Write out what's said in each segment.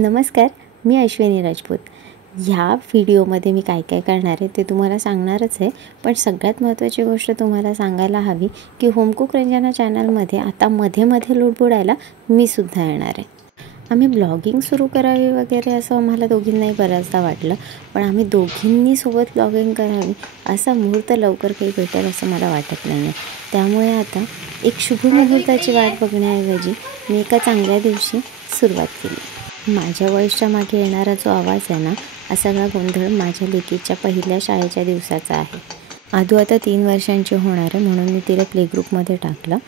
नमस्कार, मी अश्विनी राजपूत. ह्या व्हिडिओमध्ये मी काय काय करणार आहे ते तुम्हाला सांगणारच आहे. पण सगळ्यात महत्त्वाची गोष्ट तुम्हाला सांगायला हवी की होम कुक रंजना चॅनलमध्ये आता मध्ये मध्ये लुडबुडायला मी सुद्धा येणार आहे. आम्ही ब्लॉगिंग सुरू करावी वगैरे असं आम्हाला दोघींनाही बऱ्याचदा वाटलं, पण आम्ही दोघींनी सोबत ब्लॉगिंग करावी असा मुहूर्त लवकर काही भेटेल असं मला वाटत नाही आहे. त्यामुळे आता एक शुभ मुहूर्ताची वाट बघण्याऐवजी मी एका चांगल्या दिवशी सुरुवात केली. माझ्या वॉईसच्या मागे येणारा जो आवाज आहे ना, हा सगळा गोंधळ माझ्या लेकीच्या पहिल्या शाळेच्या दिवसाचा आहे. आदू आता 3 वर्षांची होणार आहे, म्हणून मी तिला प्ले ग्रुपमध्ये टाकलं.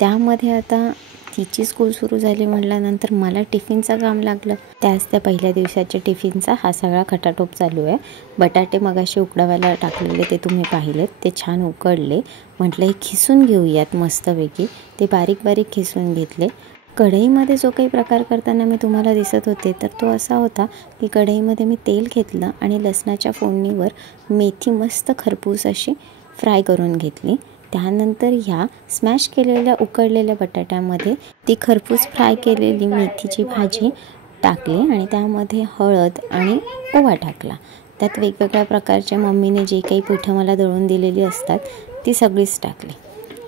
त्यामध्ये आता तिची स्कूल सुरू झाली म्हटल्यानंतर मला टिफिनचं काम लागलं. त्याच त्या पहिल्या दिवसाच्या टिफिनचा हा सगळा खटाटोप चालू आहे. बटाटे मगाशी उकडावायला टाकलेले ते तुम्ही पाहिलेत, ते छान उकडले. म्हटलं हे खिसून घेऊयात मस्तपैकी. ते बारीक बारीक खिसून घेतले. कढईमध्ये जो काही प्रकार करताना मी तुम्हाला दिसत होते तर तो असा होता की कढईमध्ये मी तेल घेतलं आणि लसणाच्या फोडणीवर मेथी मस्त खरपूस अशी फ्राय करून घेतली. त्यानंतर ह्या स्मॅश केलेल्या उकडलेल्या बटाट्यामध्ये ती खरपूस फ्राय केलेली मेथीची भाजी टाकली आणि त्यामध्ये हळद आणि ओवा टाकला. त्यात वेगवेगळ्या प्रकारचे मम्मीने जे काही पिठं मला दळून दिलेली असतात ती सगळीच टाकली.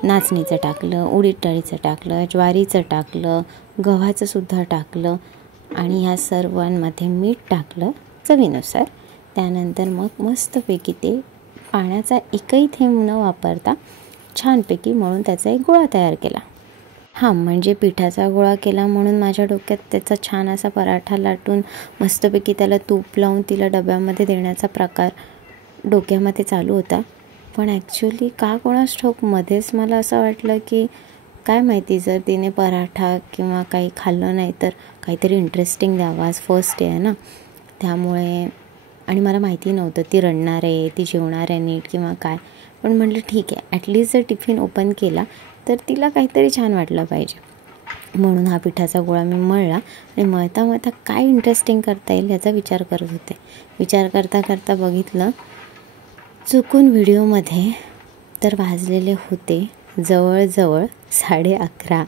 नाचणीचं टाकलं, उडीद डाळीचं टाकलं, ज्वारीचं टाकलं, गव्हाचं सुद्धा टाकलं आणि ह्या सर्वांमध्ये मीठ टाकलं चवीनुसार. त्यानंतर मग मस्तपैकी ते पाण्याचा एकही थेंब न वापरता छानपैकी मळून त्याचा एक गोळा तयार केला. म्हणजे पिठाचा गोळा केला म्हणून माझ्या डोक्यात त्याचा छान असा पराठा लाटून मस्तपैकी त्याला तूप लावून तिला डब्यामध्ये देण्याचा प्रकार डोक्यामध्ये चालू होता. पण ॲक्च्युली का कोणास ठाऊक मध्येच मला असं वाटलं की काय माहिती, जर तिने पराठा किंवा काही खाल्लं नाही तर काहीतरी इंटरेस्टिंग द्यावं. आज फर्स्ट डे आहे ना, त्यामुळे. आणि मला माहिती नव्हतं ती रडणार आहे, ती जेवणार आहे नीट किंवा काय. पण म्हटलं ठीक आहे, ॲटलिस्ट जर टिफिन ओपन केला तर तिला काहीतरी छान वाटलं पाहिजे. म्हणून हा पिठाचा गोळा मी मळला आणि मळता मळता काय इंटरेस्टिंग करता येईल याचा विचार करत होते. विचार करता करता बघितलं चुकून व्हिडिओमध्ये तर वाजलेले होते जवळजवळ 11:30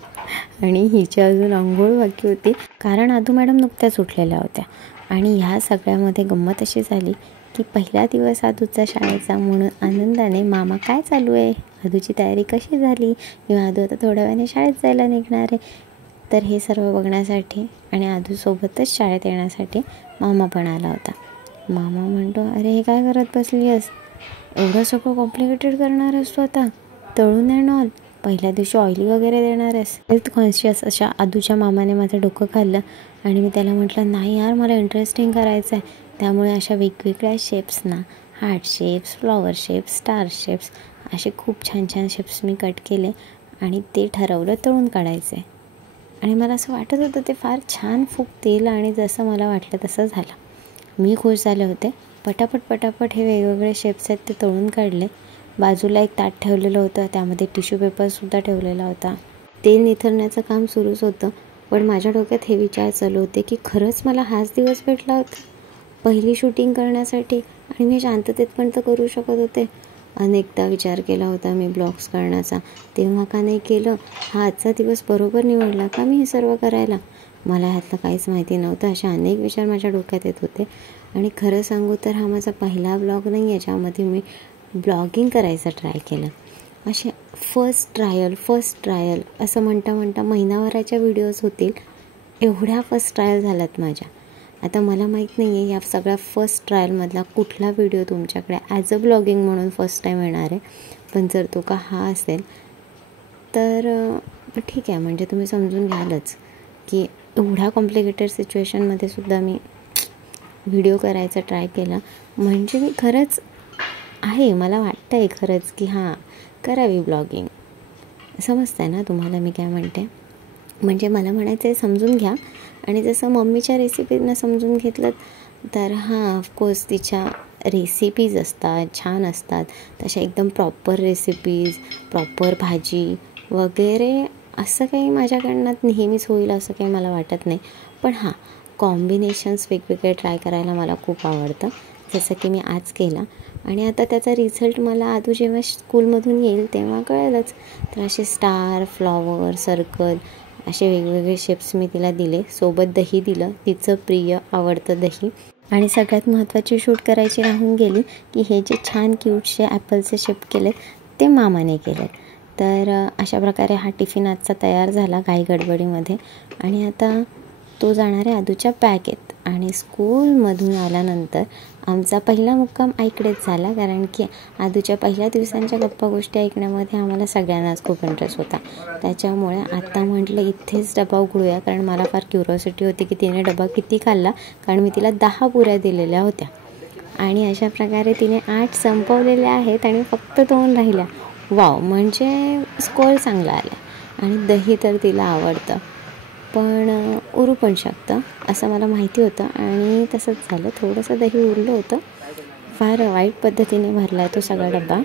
आणि हिची अजून अंघोळ बाकी होती, कारण आदू मॅडम नुकत्याच उठलेल्या होत्या. आणि ह्या सगळ्यामध्ये गंमत अशी झाली की पहिला दिवस आदूचा शाळेचा म्हणून आनंदाने मामा काय चालू आहे, आदूची तयारी कशी झाली, किंवा आदू आता थोड्या वेळाने शाळेत जायला निघणार आहे. तर हे सर्व बघण्यासाठी आणि आदूसोबतच शाळेत येण्यासाठी मामा पण आला होता. मामा म्हणतो, अरे हे काय करत बसली आहेस, एवढं सगळं कॉम्प्लिकेटेड करणार आहेस तू आता, तळून येणार, पहिल्या दिवशी ऑइली वगैरे देणार आहेस. हेल्थ कॉन्शियस अशा आदूच्या मामाने माझं डोकं खाल्लं आणि मी त्याला म्हटलं नाही यार, मला इंटरेस्टिंग करायचं आहे. त्यामुळे अशा वेगवेगळ्या शेप्सना, heart shapes, flower shapes, star shapes, असे खूप छान छान शेप्स मी कट केले आणि ते ठरवलं तळून काढायचं आहे. आणि मला असं वाटत होतं ते फार छान फुगतील आणि जसं मला वाटलं तसं झालं. मी खुश झाले होते. पटापट हे वेगवेगळे शेप्स आहेत ते तळून काढले. बाजूला एक ताट ठेवलेलं होतं, त्यामध्ये टिश्यू पेपरसुद्धा ठेवलेला होता. तेल निथळण्याचं काम सुरूच होतं. पण माझ्या डोक्यात हे विचार चालू होते की खरंच मला हाच दिवस भेटला होता पहिली शूटिंग करण्यासाठी आणि मी शांततेत पण तर करू शकत होते. अनेकदा विचार केला होता मी ब्लॉग्स करण्याचा, तेव्हा का नाही केलं, हा आजचा दिवस बरोबर निवडला का मी हे सर्व करायला. मला ह्यातलं काहीच माहिती नव्हतं. अशा अनेक विचार माझ्या डोक्यात येत होते. आणि खरं सांगू तर हा माझा पहिला ब्लॉग नाही आहे ज्यामध्ये मी ब्लॉगिंग करायचं ट्राय केलं. असे फर्स्ट ट्रायल असं म्हणता महिनाभराच्या व्हिडिओज होतील एवढ्या फर्स्ट ट्रायल झाल्यात माझ्या. आता मला माहीत नाही आहे या सगळ्या फर्स्ट ट्रायलमधला कुठला व्हिडिओ तुमच्याकडे ॲज अ ब्लॉगिंग म्हणून फर्स्ट टाईम येणार आहे. पण जर तो का हा असेल तर ठीक आहे, म्हणजे तुम्ही समजून घ्यालच की एवढ्या कॉम्प्लिकेटेड सिच्युएशनमध्ये सुद्धा मी व्हिडिओ करायचा ट्राय केला. म्हणजे मी खरंच आहे, मला वाटतं आहे खरंच की हां करावी ब्लॉगिंग. समजतं आहे ना तुम्हाला मी काय म्हणते. म्हणजे मला म्हणायचं आहे समजून घ्या. आणि जसं मम्मीच्या रेसिपीजना समजून घेतलं तर हां ऑफकोर्स तिच्या रेसिपीज असतात, छान असतात, तशा एकदम प्रॉपर रेसिपीज, प्रॉपर भाजी वगैरे असं काही माझ्याकडनं नेहमीच होईल असं काही मला वाटत नाही. पण हां कॉम्बिनेशन्स वेगवेगळे ट्राय करायला मला खूप आवडतं, जसं की मी आज केला. आणि आता त्याचा रिझल्ट मला आदू जेव्हा स्कूलमधून येईल तेव्हा कळेलच. तर असे स्टार, फ्लॉवर, सर्कल असे वेगवेगळे शेप्स मी तिला दिले. सोबत दही दिलं, तिचं प्रिय आवडतं दही. आणि सगळ्यात महत्त्वाची शूट करायची राहून गेली की हे जे छान क्यूटसे ॲपलचे शेप केले ते मामाने केले. तर अशा प्रकारे हा टिफिन आजचा तयार झाला घाई गडबडीमध्ये. आणि आता तो जाणार आहे आदूच्या बॅगेत. आणि स्कूलमधून आल्यानंतर आमचा पहिला मुक्काम आईकडेच झाला, कारण की आदूच्या पहिल्या दिवसांच्या गप्पा गोष्टी ऐकण्यामध्ये आम्हाला सगळ्यांनाच खूप इंटरेस्ट होता. त्याच्यामुळे आता म्हटलं इथेच डबा उघडूया, कारण मला फार क्युरिओसिटी होती की तिने डबा किती खाल्ला, कारण मी तिला 10 पुऱ्या दिलेल्या होत्या. आणि अशा प्रकारे तिने 8 संपवलेल्या आहेत आणि फक्त 2 राहिल्या. वाव, म्हणजे स्कोअर चांगला आला. आणि दही तर तिला आवडतं, पण उरू पण शकतं असं मला माहिती होतं आणि तसंच झालं. थोडंसं दही उरलं होतं. फार वाईट पद्धतीने भरला आहे तो सगळा डबा.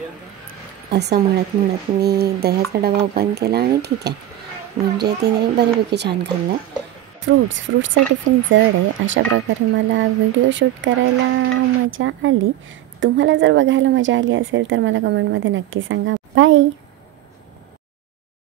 असं म्हणत म्हणत मी दह्याचा डबा ओपन केला आणि ठीक आहे, म्हणजे तिने बऱ्यापैकी छान खाल्लं आहे. फ्रूट्सचा टिफिन जड आहे. अशा प्रकारे मला व्हिडिओ शूट करायला मजा आली. तुम्हाला जर बघायला मजा आली असेल तर मला कमेंटमध्ये नक्की सांगा. बाय.